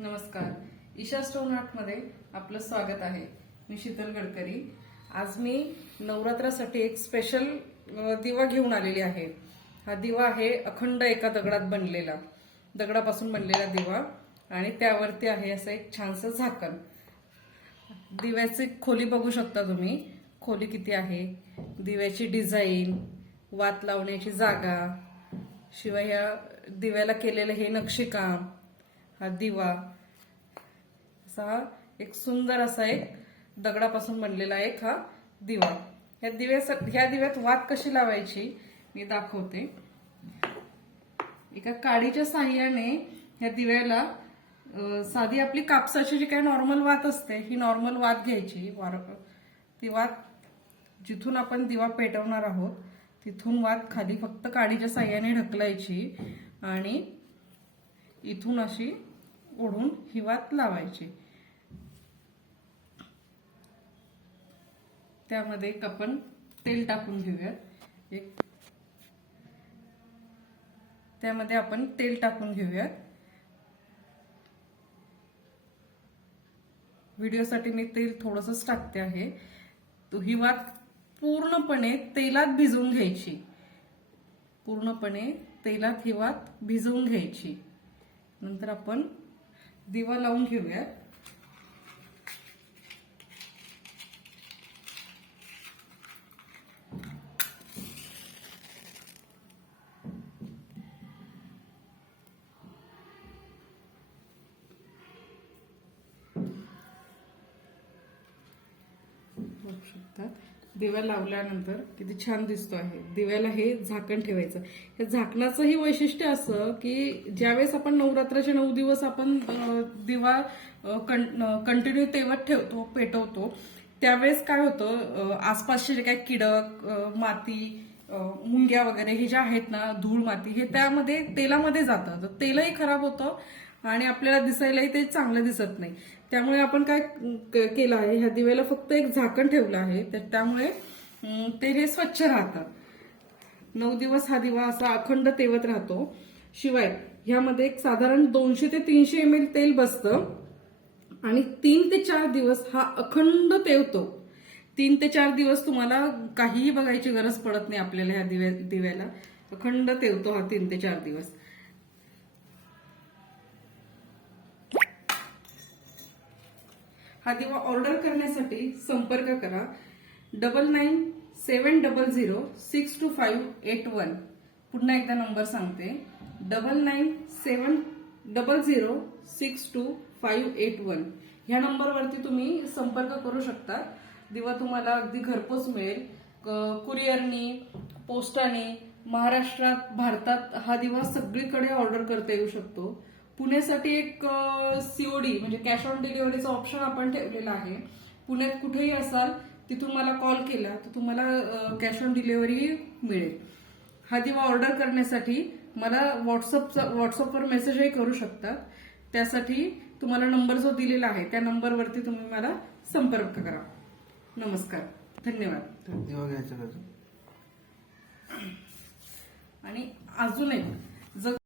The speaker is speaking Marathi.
नमस्कार. ईशा स्टोन आर्टमध्ये आपलं स्वागत आहे. मी शीतल गडकरी. आज मी नवरात्रासाठी एक स्पेशल दिवा घेऊन आलेली आहे. हा दिवा आहे अखंड एका दगडात बनलेला. दगडापासून बनलेला दिवा आणि त्यावरती आहे असं एक छानसं झाकण. दिव्याची खोली बघू शकता तुम्ही. खोली किती आहे? दिव्याची डिझाईन वात लावण्याची जागा शिवाय या दिव्याला केलेलं हे नक्षीकाम हा दिवा. असा हा एक सुंदर असा एक दगडापासून बनलेला एक हा दिवा. या दिव्या ह्या दिव्यात वात कशी लावायची मी दाखवते. एका काडीच्या साह्याने ह्या दिव्याला साधी आपली कापसाची जी काही नॉर्मल वात असते ही नॉर्मल वात घ्यायची. वार ती वात जिथून आपण दिवा पेटवणार आहोत तिथून वात खाली फक्त काडीच्या साह्याने ढकलायची आणि इथून अशी ओढून हिवात लावायचे. लावायची त्यामध्ये एक आपण तेल टाकून घेऊयात. एक. त्यामध्ये आपण तेल टाकून घेऊयात. व्हिडिओसाठी मी तेल थोडंसंच टाकते आहे. तो ही वात पूर्णपणे तेलात भिजवून घ्यायची. पूर्णपणे तेलात ही वात भिजवून घ्यायची. नंतर आपण दिवा लावून घेऊयात. बघू शकतात. दिवा लावल्यानंतर किती छान दिसतो आहे. दिव्याला हे झाकण ठेवायचं. या झाकणाचंही वैशिष्ट्य असं की ज्यावेळेस आपण नवरात्राचे नऊ दिवस आपण दिवा कंटिन्यू तेवत ठेवतो पेटवतो त्यावेळेस काय होतं आसपासचे जे काही किडक माती मुंग्या वगैरे हे ज्या आहेत ना धूळ माती हे त्यामध्ये तेलामध्ये जातं. तर तेलही खराब होतं. आणि आपल्याला दिसायलाही ते चांगलं दिसत नाही. त्यामुळे आपण काय केलं आहे? ह्या दिव्याला फक्त एक झाकण ठेवलं आहे. तर त्यामुळे ते हे स्वच्छ राहतात. नऊ दिवस हा दिवा असा अखंड तेवत राहतो. शिवाय ह्यामध्ये एक साधारण दोनशे ते तीनशे एम एल तेल बसतं. आणि तीन ते चार दिवस हा अखंड तेवतो. तीन ते चार दिवस तुम्हाला काहीही बघायची गरज पडत नाही आपल्याला ह्या दिव्या दिव्याला. अखंड तेवतो हा तीन ते चार दिवस. हा दिवा ऑर्डर करण्यासाठी संपर्क करा. Double nine seven double zero six two five eight one पुन्हा एकदा नंबर सांगते. Double nine seven double zero six two five eight one ह्या नंबरवरती तुम्ही संपर्क करू शकता. दिवा तुम्हाला अगदी घरपोच मिळेल. कुरिअरनी पोस्टाने महाराष्ट्रात भारतात हा दिवा सगळीकडे ऑर्डर करता येऊ शकतो. पुण्यासाठी एक सीओडी म्हणजे कॅश ऑन डिलिव्हरीचा ऑप्शन आपण ठेवलेला आहे. पुण्यात कुठेही असाल तिथून मला कॉल केला तर तुम्हाला कॅश ऑन डिलिव्हरी मिळेल. हा दिवा ऑर्डर करण्यासाठी मला व्हॉट्सअपचा व्हॉट्सअपवर मेसेजही करू शकतात त्यासाठी तुम्हाला नंबर जो दिलेला आहे त्या नंबरवरती तुम्ही मला संपर्क करा. नमस्कार. धन्यवाद. का आणि अजून एक जर